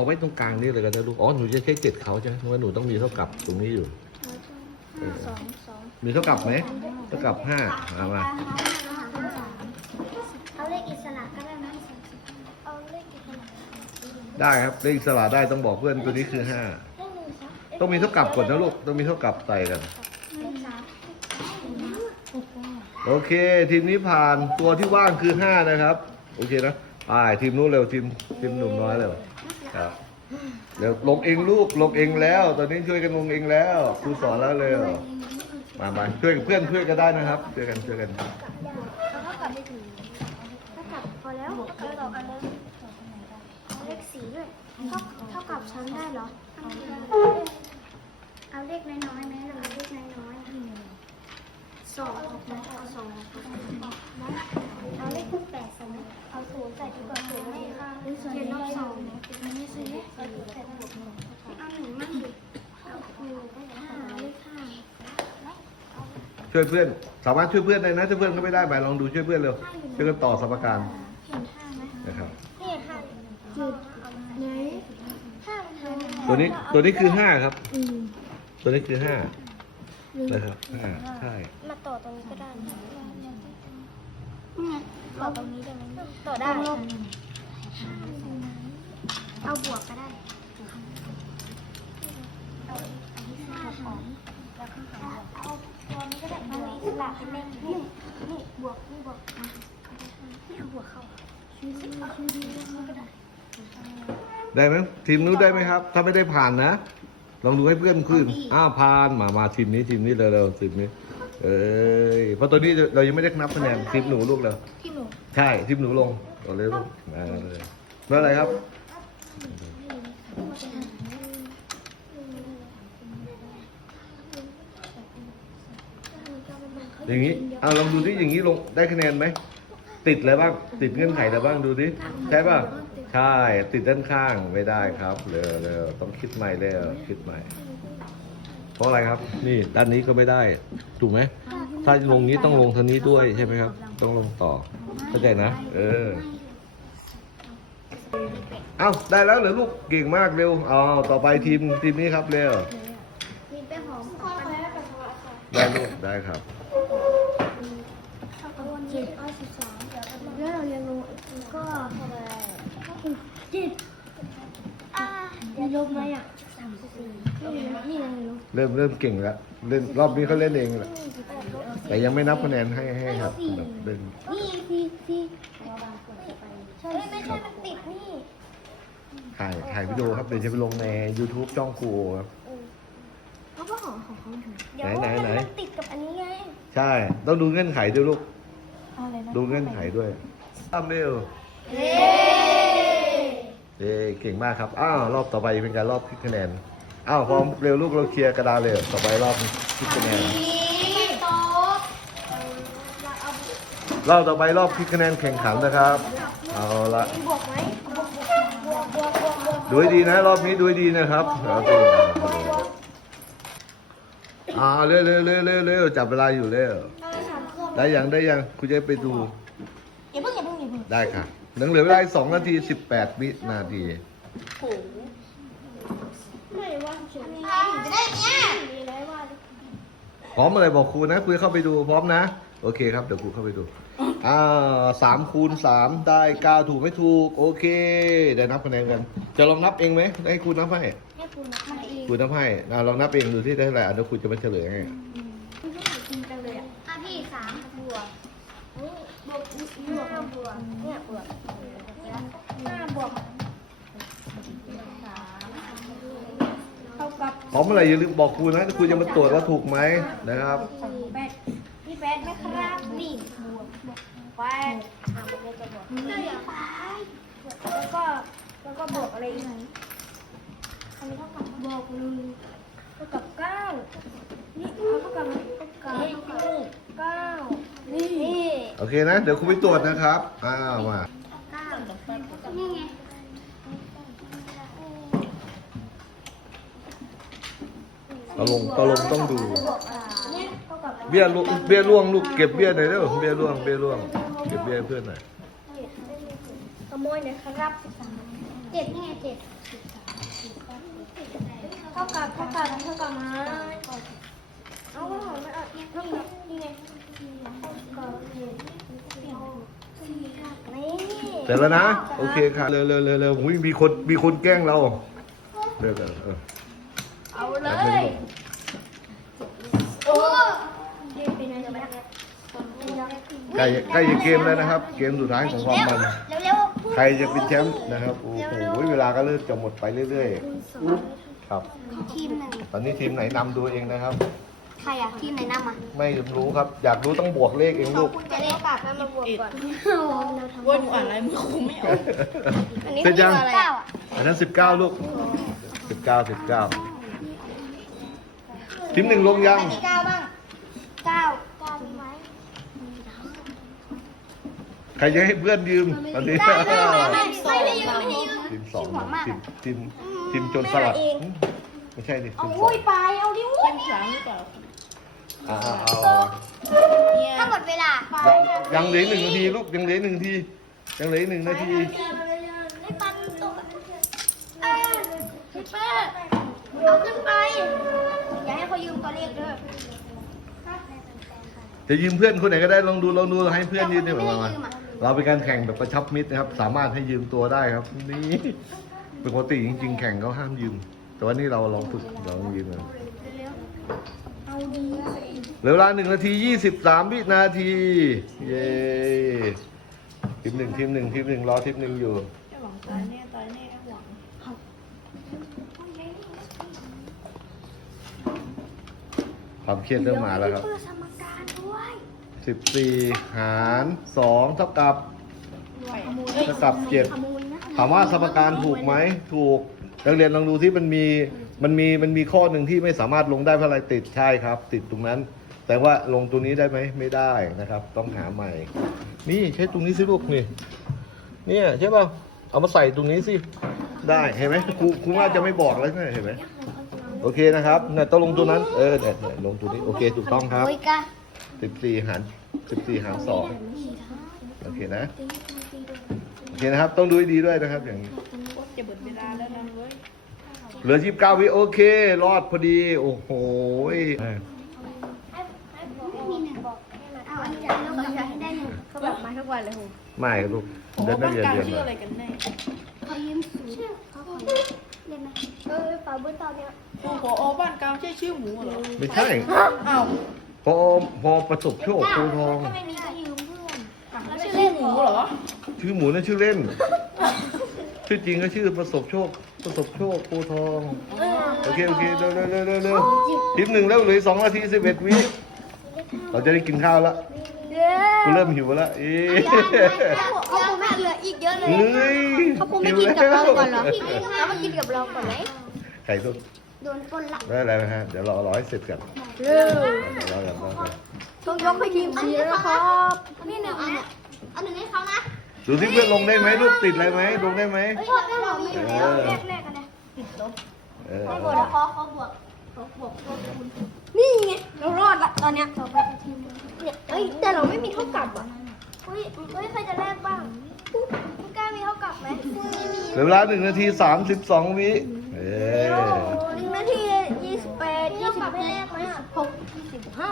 เอาไว้ตรงกลางนี่เลยก็ได้ลูก อ๋อ หนูจะใช้เจ็ดเขาใช่ไหมเพราะว่าหนูต้องมีเท่ากับตรงนี้อยู่ ห้าสองสองมีเท่ากับไหม เท่ากับห้าเอามา เอาเลขอิสระก็ได้นะเอาเลขอิสระได้ครับเลขอิสระได้ต้องบอกเพื่อนตัวนี้คือห้า เลขหนึ่งสามต้องมีเท่ากับก่อนนะลูก ต้องมีเท่ากับใส่กัน เลขสามโอเค ทีมนี้ผ่านตัวที่ว่างคือห้านะครับ โอเคนะไปทีมนู้นเร็วทีมทีมหนุ่มน้อยเร็ว ครับ เดี๋ยวลงเองลูกลงเองแล้ว ตอนนี้ช่วยกันลงเองแล้วครูสอนแล้วเร็วมามาช่วยกับเพื่อนช่วยกันได้นะครับช่วยกันช่วยกันแล้วก็กลับไปถึงเท่ากับพอแล้วเท่ากับอันนั้นเอาเลขสี่ด้วยเท่าเท่ากับชั้นได้เหรอเอาเลขน้อยๆไหมหรือเอาเลขน้อยๆสองออกไหมเอาสองออกไหม เอาเลขแปดใส่ไหมเอาศูนย์ใส่ดีกว่าศูนย์ไม่ค่ะเขียนรอบสองไม่ซื้อเอาหนึ่งมั่งดิเอาหนึ่งห้าเลขห้าช่วยเพื่อน สามารถช่วยเพื่อนได้นะถ้าเพื่อนก็ไม่ได้ไปลองดูช่วยเพื่อนเร็วช่วยกันต่อสมการเห็นห้าไหมนะครับนี่ห้าจุดไหนห้าตัวนี้ตัวนี้คือห้าครับตัวนี้คือห้านะครับห้าใช่มาต่อตรงนี้ก็ได้ ต่อตรงนี้ได้ไหมต่อได้ เอาบวกก็ได้เอาอันนี้ห้าของแล้วข้างหลังเอาตัวนี้ก็ได้เอาอิสระเป็นเลขนี่นี่บวกนี่บวกอะนี่เอาบวกเข้าชื่อชื่อดีก็ได้ได้ไหมทีมนู้นได้ไหมครับ ถ้าไม่ได้ผ่านนะ ลองดูให้เพื่อนคืนอ้าวผ่านมามาทีมนี้ทีมนี้เร็วๆทีมนี้ เอ้ยเพราะตัวนี้เรายังไม่ได้นับคะแนนทีมหนูลูกเราที่หนู ใช่ทีมหนูลงเอาเลยลูกมาเลยเมื่อไรครับ อย่างนี้เอาลองดูที่อย่างนี้ลงได้คะแนนไหม ติดอะไรบ้าง ติดเงื่อนไขอะไรบ้างดูดิใช่ป่ะ ใช่ ติดด้านข้างไม่ได้ครับ เร็วเร็วต้องคิดใหม่เร็วคิดใหม่ เพราะอะไรครับ นี่ด้านนี้ก็ไม่ได้ ถูกไหม ถ้าลงนี้ต้องลงทางนี้ด้วยใช่ไหมครับ ต้องลงต่อ เข้าใจนะ เออ เอาได้แล้วเหรอลูก เก่งมากเร็วเอาต่อไปทีมทีมนี้ครับเร็วมีแป้งหอมข้าวแป้งกับข้าวได้ลูก ได้ครับเจ็ดร้อยสิบสองแล้วเราเรียนรู้ก็เจ็ดอ่ามีลบไหมอะสามสิบสี่นี่นี่ยังไม่รู้ เริ่มเริ่มเก่งแล้วเล่นรอบนี้เขาเล่นเองแหละแต่ยังไม่นับคะแนนให้ให้ครับแบบเล่นนี่สี่สี่ใช่ไม่ใช่มันติดนี่ถ่ายถ่ายวิดีโอครับเดี๋ยวจะไปลงใน YouTube ช่องครูครับเพราะว่าของของเขาถึงไหนไหนไหนติดกับอันนี้ไงใช่ ต้องดูเงื่อนไขด้วยลูกดูเงื่อนไขด้วยทำเร็วเย้เอ้เก่งมากครับอ้าวรอบต่อไปเป็นการรอบคิดคะแนน อ้าวพร้อมเร็วลูกเราเคลียร์กระดานเลยต่อไปรอบคิดคะแนนนี่โต๊ะรอบต่อไปรอบคิดคะแนนแข่งขันนะครับ เอาละบวกไหมบวกบวกบวกบวกบวกดูให้ดีนะ รอบนี้ดูให้ดีนะครับโอเคอ่าเร็วเร็วเร็วเร็วเร็วจับเวลาอยู่เร็วสามเครื่องได้ยังได้ยังคุณจะไปดูอย่าเพิ่งอย่าเพิ่งอย่าเพิ่งได้ค่ะยังเหลือเวลาอีกสองนาทีสิบแปดวินาทีไม่ ว่าเฉยๆจะได้เนี้ยมีอะไรว่าพร้อมอะไรบอกครูนะครูจะเข้าไปดูพร้อมนะ โอเคครับเดี๋ยวครูเข้าไปดูอ่าสามคูณสามได้เก้าถูกไม่ถูก โอเคเดี๋ยวนับคะแนนกัน จะลองนับเองไหมให้ครูนับให้ให้คุณมาเองครูนับให้อ่าลองนับเองดูที่ได้เท่าไหร่อะเดี๋ยวครูจะมาเฉลยให้คุณก็จริงจังเลยอะอะพี่สามบวกนี่บวกห้าบวกเนี่ยบวกห้าบวกสามเท่ากับ พร้อมเมื่อไหร่อย่าลืมบอกครูนะครูจะมาตรวจว่าถูกไหมนะครับแปดพี่แปดนะครับนี่บวกบวกแปดอะมันก็จะบวกก็อย่าไปแล้วก็แล้วก็บวกอะไรอีกอันนี้เท่ากับบวกหนึ่งเท่ากับเก้านี่เอาเท่ากับเก้าเท่ากับเก้านี่นี่โอเคนะ เดี๋ยวครูไปตรวจนะครับอ้าวมาเก้านี่ไง ตกลงตกลงต้องดูเนี่ยเท่ากับเบี้ยล่วงเบี้ยล่วงลูกเก็บเบี้ยหน่อยเร็วเบี้ยล่วงเบี้ยล่วงเก็บเบี้ยให้เพื่อนหน่อยขโมยหน่อยครับเจ็ดนี่ไงเจ็ดเท่ากับเท่ากับเท่ากับมาเอาไม่เอาไม่เอาเท่ากับนี่ไงเท่ากับนี่เสร็จแล้วนะ โอเคค่ะเร็วเร็วเร็วเร็วอุ๊ยมีคนมีคนแกล้งเราเร็วเร็วเออ เอาเล แป๊บนึง ย ลูก โอ้เป็นไงจะไหม ใกล้ใกล้จะเกมแล้วนะครับ เกมสุดท้ายของความมัน เร็วใครจะเป็นแชมป์นะครับ โอ้โห เวลาก็เริ่มจะหมดไปเรื่อยๆ ครับ ทีมหนึ่งตอนนี้ทีมไหนนำดูเองนะครับ ใครอะทีมไหนนำอะไม่รู้ครับ อยากรู้ต้องบวกเลขเองลูก คุณจะเล่นกับแล้วมาบวกก่อนว่าหนูอ่านอะไรมือคงไม่ออกอันนี้เสร็จยัง เก้าอะอันนั้นสิบเก้าลูกสิบเก้าสิบเก้าทีมหนึ่งลงยังอันนี้เก้าบ้างเก้าเก้าไหม ใครจะให้เพื่อนยืมตอนนี้ไม่ไม่ไม่ไม่ไม่ไม่ยืมไม่ยืม ทีมสองหวังมากทีมทีมทีมจรสลัดไม่เอาเอง ไม่ใช่ดิทีเอามสออุ้งยไปเอาดิอุ้ยเป็นสามหรือเปล่าอ่าเอาเนี่ยถ้าหมดเวลายังยังเหลือหนึ่งนาทีลูกยังเหลือหนึ่งนาทียังเหลือหนึ่งนาทีไม่ปันตัวเออพี่เป้เอาขึ้นไป อย่าให้เขายืมตัวเลขเด้อจะยืมเพื่อนคนไหนก็ได้ลองดูลองดูให้เพื่อนยืมเนี่ยมามา เราเป็นการแข่งแบบกระชับมิตรนะครับ สามารถให้ยืมตัวได้ครับ นี่ปกติจริง ๆ แข่งเขาห้ามยืม แต่ว่านี่เราลองฝึกลองยืมกันเอาดีเหลือเวลาหนึ่งนาทียี่สิบสามวินาที เย้ทีมหนึ่งทีมหนึ่งทีมหนึ่งรอทีมหนึ่งอยู่หวังตายแน่ตายแน่หวังความเครียดเริ่มมาแล้วครับ สิบสี่หารสองเท่ากับ เท่ากับเจ็ด ถามว่าสมการถูกไหมถูกนักเรียนลองดูที่มันมีมันมีมันมีข้อหนึ่งที่ไม่สามารถลงได้เพราะอะไรติดใช่ครับ ติดตรงนั้น แต่ว่าลงตัวนี้ได้ไหมไม่ได้นะครับ ต้องหาใหม่ นี่ใช้ตรงนี้สิลูกนี่เนี่ยใช่ป่ะเอามาใส่ตรงนี้สิได้เห็นไหมครูครูว่าจะไม่บอกแล้วใช่ไหมเห็นไหมโอเคนะครับเนี่ยต้องลงตัวนั้นเออเนี่ยต่ลงตัวนี้โอเคถูกต้องครับ สิบสี่หารสิบสี่หารสองโอเคนะ โอเคนะครับ ต้องดูให้ดีด้วยนะครับอย่างนี้จะเบิดเวลาแล้วนะเว้ยเหลือยี่สิบเก้าวิโอเค รอดพอดี โอ้โหยมีหนึ่งบอกเอาอันนี้เราบอกให้ได้หนึ่งเขาบอกมาทุกวันเลยโหไม่ลูกโอ้โหเดินนับ้ากนเรียนกลางเรียนชื่อมาอะไรกันแน่เขายืมสูตรเขาขอเรียนไหมเออเปล่าเบอร์ตอนเนี้ยโอ้โหโอ้บ้านกลางใช่ชื่อหมูเหรอ ไม่ใช่ อ้าว พอพอประสบโชคครูทองถ้าไม่มีก็ยืมเพื่อนแล้วชื่อหมูเหรอชื่อหมูนั่นชื่อเล่น ชื่อจริงก็ชื่อประสบโชค ประสบโชคครูทอง โอเคโอเคเร็วเร็วเร็วเร็วเร็วทีมหนึ่งแล้วเหลืออกสองนาทีสิบเอ็ดวิเราจะได้กินข้าวแล้วเย้กูเริ่มหิวแล้วเอ๊ะเขาคงไม่เหลืออีกเยอะเลยเฮ้ยเขาคงไม่กินกับเราก่อนเหรอเขามากินกับเราก่อนไหมไข่ต้ม โดนปล้นละได้อะไรไหมฮะ เดี๋ยวรอรอให้เสร็จก่อนเร็วรอก่อนรอก่อนต้องยกให้ทีมสีนะครับ นี่หนึ่งอันเนี่ยเอาหนึ่งให้เขานะดูที่เพื่อนลงได้ไหมลูกติดอะไรไหมลงได้ไหมเฮ้ยพ่อเราไม่อยู่แล้วแรกแรกกันนะติดลบเออไม่บวกแล้วเขาเขาบวกเขาบวกคุณนี่ไงเรารอดละตอนเนี้ยต่อไปทีมเนี่ยเฮ้ยแต่เราไม่มีเท่ากับอะเฮ้ยเฮ้ยใครจะแลกบ้างคุณกล้ามีเท่ากับไหมไม่มีเหลือเวลาหนึ่งนาทีสามสิบสองวิเออ หนึ่งนาทียี่สิบแปดยี่สิบให้แลกไหมอะหกยี่สิบห้า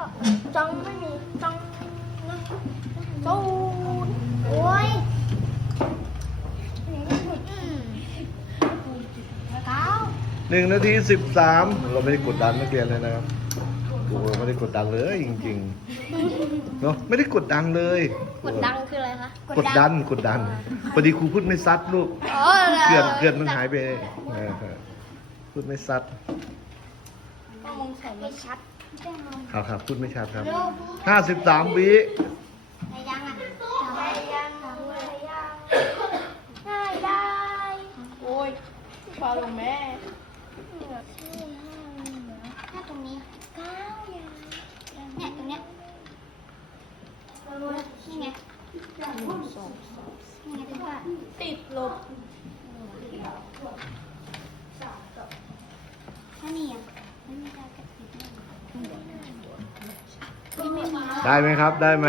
สี่จังไม่มีจังศูนย์โอ้ยเก้าหนึ่งนาทีสิบสามเราไม่ได้กดดันนักเรียนเลยนะครับโอ้โหไม่ได้กดดันเลยจริงๆเนาะไม่ได้กดดันเลยกดดังคืออะไรคะกดดันกดดันพอดีครูพูดไม่ซัดลูกอ๋อเกลื่อนเกลื่อนมันหายไปเออพูดไม่ซัดต้องมองสองไม่ชัด ครับครับพูดไม่ชัดครับห้าสิบสามวิได้ยังอะได้ยังได้ยังได้ได้โอ้ยฟาลงแม่ ได้ไหมครับ ได้ไหม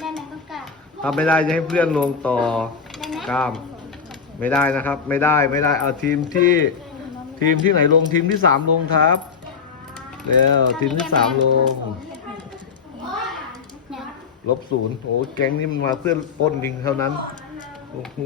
ได้ไหมก็กลับทำไม่ได้จะให้เพื่อนลงต่อได้ไหมกล้าม ไม่ได้นะครับ ไม่ได้ไม่ได้เอาทีมที่ทีมที่ไหนลงทีมที่สามลงครับเร็วทีมที่สามลงลบศูนย์โอ้แก๊งนี้มันมาเพื่อนปล้นริงเท่านั้นโอ้โห